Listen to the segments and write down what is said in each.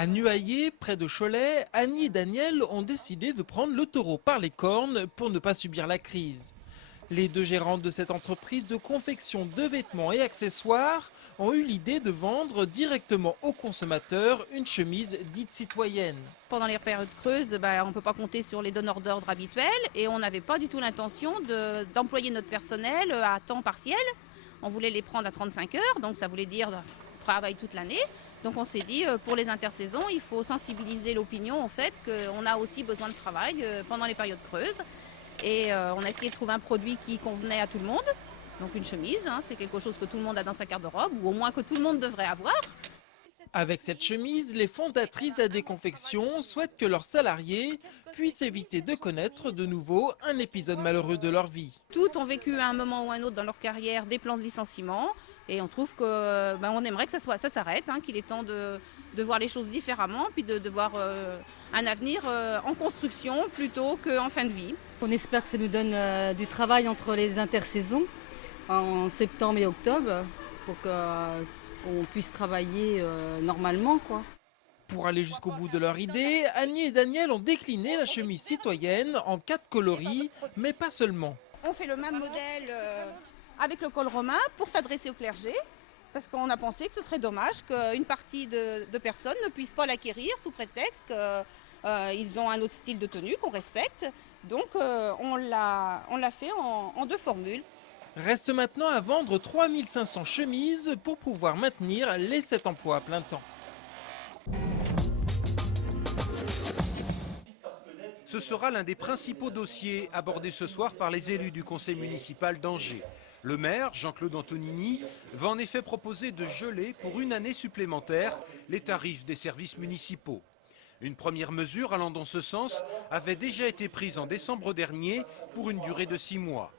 À Nuaillé, près de Cholet, Annie et Daniel ont décidé de prendre le taureau par les cornes pour ne pas subir la crise. Les deux gérantes de cette entreprise de confection de vêtements et accessoires ont eu l'idée de vendre directement aux consommateurs une chemise dite citoyenne. Pendant les périodes creuses, on ne peut pas compter sur les donneurs d'ordre habituels et on n'avait pas du tout l'intention d'employer notre personnel à temps partiel. On voulait les prendre à 35 heures, donc ça voulait dire travail toute l'année. Donc on s'est dit, pour les intersaisons, il faut sensibiliser l'opinion au fait qu'on a aussi besoin de travail pendant les périodes creuses. Et on a essayé de trouver un produit qui convenait à tout le monde. Donc une chemise, c'est quelque chose que tout le monde a dans sa garde-robe, ou au moins que tout le monde devrait avoir. Avec cette chemise, les fondatrices d'AD Confection souhaitent que leurs salariés puissent éviter de connaître de nouveau un épisode malheureux de leur vie. Toutes ont vécu à un moment ou à un autre dans leur carrière des plans de licenciement et on trouve que on aimerait que ça s'arrête, qu'il est temps de voir les choses différemment, puis de voir un avenir en construction plutôt qu'en fin de vie. On espère que ça nous donne du travail entre les intersaisons en septembre et octobre pour qu'on puisse travailler normalement, quoi. Pour aller jusqu'au bout de leur idée, Annie et Daniel ont décliné la chemise citoyenne en 4 coloris, mais pas seulement. On fait le même modèle avec le col romain pour s'adresser au clergé, parce qu'on a pensé que ce serait dommage qu'une partie de personnes ne puissent pas l'acquérir sous prétexte qu'ils ont un autre style de tenue qu'on respecte. Donc on l'a fait en 2 formules. Reste maintenant à vendre 3500 chemises pour pouvoir maintenir les 7 emplois à plein temps. Ce sera l'un des principaux dossiers abordés ce soir par les élus du conseil municipal d'Angers. Le maire, Jean-Claude Antonini, va en effet proposer de geler pour une année supplémentaire les tarifs des services municipaux. Une première mesure allant dans ce sens avait déjà été prise en décembre dernier pour une durée de 6 mois.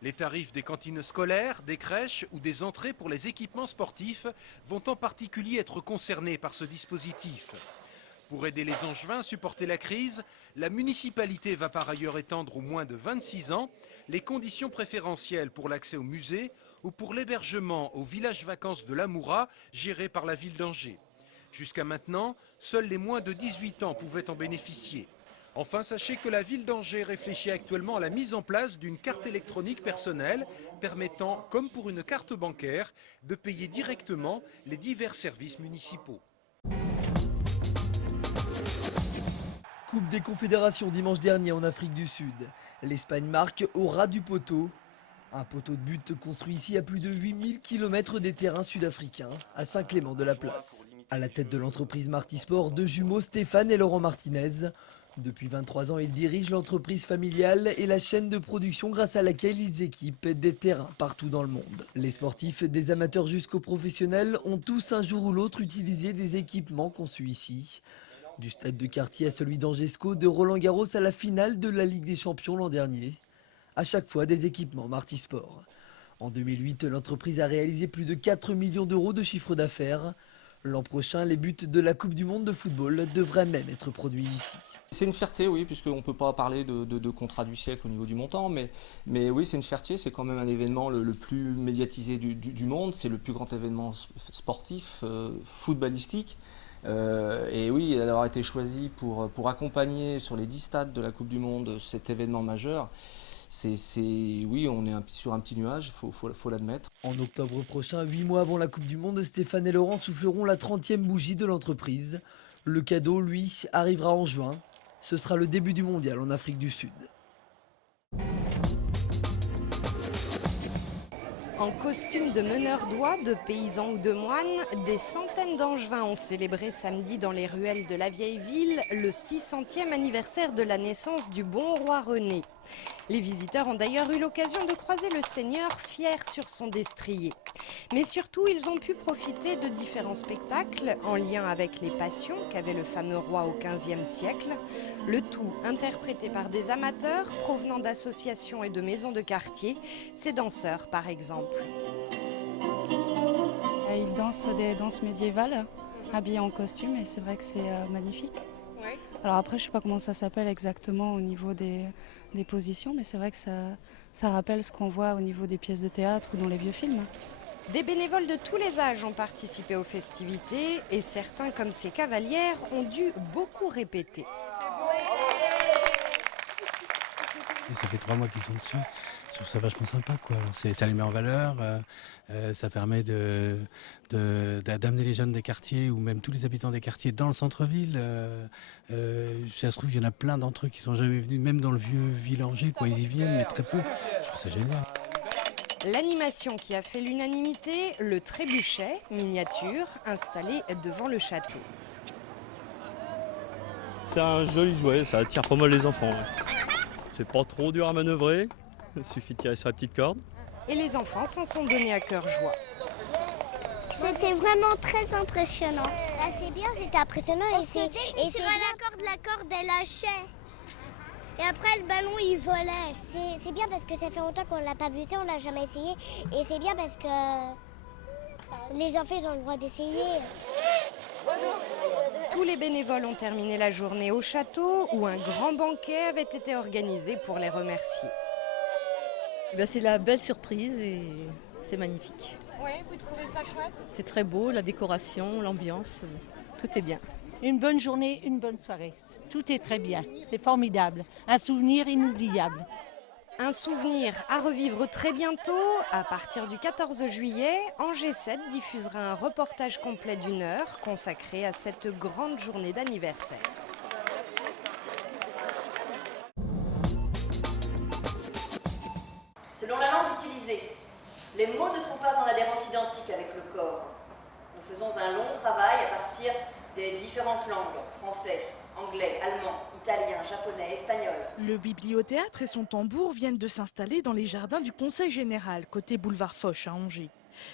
Les tarifs des cantines scolaires, des crèches ou des entrées pour les équipements sportifs vont en particulier être concernés par ce dispositif. Pour aider les Angevins à supporter la crise, la municipalité va par ailleurs étendre aux moins de 26 ans les conditions préférentielles pour l'accès au musée ou pour l'hébergement au village vacances de l'Amoura géré par la ville d'Angers. Jusqu'à maintenant, seuls les moins de 18 ans pouvaient en bénéficier. Enfin, sachez que la ville d'Angers réfléchit actuellement à la mise en place d'une carte électronique personnelle permettant, comme pour une carte bancaire, de payer directement les divers services municipaux. Coupe des Confédérations dimanche dernier en Afrique du Sud. L'Espagne marque au ras du poteau. Un poteau de but construit ici à plus de 8000 km des terrains sud-africains, à Saint-Clément-de-la-Place. À la tête de l'entreprise Martisport, 2 jumeaux Stéphane et Laurent Martinez. Depuis 23 ans, ils dirigent l'entreprise familiale et la chaîne de production grâce à laquelle ils équipent des terrains partout dans le monde. Les sportifs, des amateurs jusqu'aux professionnels, ont tous un jour ou l'autre utilisé des équipements conçus ici. Du stade de quartier à celui d'Angesco, de Roland-Garros à la finale de la Ligue des Champions l'an dernier. À chaque fois, des équipements Martisport. En 2008, l'entreprise a réalisé plus de 4 millions d'euros de chiffre d'affaires. L'an prochain, les buts de la Coupe du Monde de football devraient même être produits ici. C'est une fierté, oui, puisqu'on ne peut pas parler de contrat du siècle au niveau du montant, mais oui, c'est une fierté, c'est quand même un événement le plus médiatisé du monde, c'est le plus grand événement sportif, footballistique. Et oui, d'avoir été choisi pour accompagner sur les 10 stades de la Coupe du Monde cet événement majeur, oui, on est sur un petit nuage, il faut l'admettre. En octobre prochain, 8 mois avant la Coupe du Monde, Stéphane et Laurent souffleront la 30e bougie de l'entreprise. Le cadeau, lui, arrivera en juin. Ce sera le début du mondial en Afrique du Sud. En costume de meneur d'oie, de paysans ou de moines, des centaines d'Angevins ont célébré samedi dans les ruelles de la vieille ville le 600e anniversaire de la naissance du bon roi René. Les visiteurs ont d'ailleurs eu l'occasion de croiser le Seigneur fier sur son destrier. Mais surtout, ils ont pu profiter de différents spectacles en lien avec les passions qu'avait le fameux roi au XVe siècle. Le tout interprété par des amateurs provenant d'associations et de maisons de quartier, ces danseurs par exemple. Ils dansent des danses médiévales, habillés en costume, et c'est vrai que c'est magnifique. Alors après, je ne sais pas comment ça s'appelle exactement au niveau des positions, mais c'est vrai que ça rappelle ce qu'on voit au niveau des pièces de théâtre ou dans les vieux films. Des bénévoles de tous les âges ont participé aux festivités et certains, comme ces cavalières, ont dû beaucoup répéter. Et ça fait 3 mois qu'ils sont dessus. Je trouve ça vachement sympa, quoi. Ça les met en valeur, ça permet d'amener les jeunes des quartiers ou même tous les habitants des quartiers dans le centre-ville. Ça se trouve, il y en a plein d'entre eux qui sont jamais venus, même dans le vieux Villanger, quoi. Ils y viennent, mais très peu. Je trouve ça génial. L'animation qui a fait l'unanimité, le trébuchet miniature installé devant le château. C'est un joli jouet, ça attire pas mal les enfants. Ouais. C'est pas trop dur à manœuvrer, il suffit de tirer sur la petite corde. Et les enfants s'en sont donnés à cœur joie. C'était vraiment très impressionnant. Bah, c'est bien, c'était impressionnant et c'est la corde elle lâchait. Et après le ballon il volait. C'est bien parce que ça fait longtemps qu'on l'a pas vu ça, on l'a jamais essayé. Et c'est bien parce que les enfants ils ont le droit d'essayer. Tous les bénévoles ont terminé la journée au château où un grand banquet avait été organisé pour les remercier. C'est la belle surprise et c'est magnifique. Oui, vous trouvez ça chouette? C'est très beau, la décoration, l'ambiance, tout est bien. Une bonne journée, une bonne soirée. Tout est très bien, c'est formidable. Un souvenir inoubliable. Un souvenir à revivre très bientôt. À partir du 14 juillet, Angers 7 diffusera un reportage complet d'1 heure consacré à cette grande journée d'anniversaire. Selon la langue utilisée, les mots ne sont pas en adhérence identique avec le corps. Nous faisons un long travail à partir des différentes langues, français, anglais, allemand, italien, japonais, espagnol. Le bibliothéâtre et son tambour viennent de s'installer dans les jardins du Conseil général, côté boulevard Foch à Angers.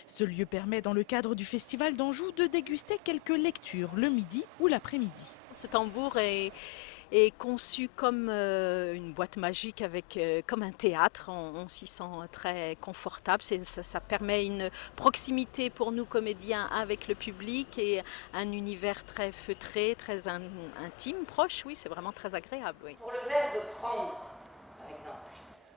Ce lieu permet, dans le cadre du Festival d'Anjou, de déguster quelques lectures le midi ou l'après-midi. Ce tambour est conçu comme une boîte magique, comme un théâtre. On s'y sent très confortable. Ça permet une proximité pour nous comédiens avec le public et un univers très feutré, très intime, proche. Oui, c'est vraiment très agréable. Oui. Pour le verbe prendre, par exemple.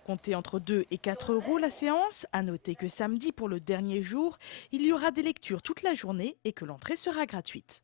Comptez entre 2 et 4 € la séance. À noter que samedi, pour le dernier jour, il y aura des lectures toute la journée et que l'entrée sera gratuite.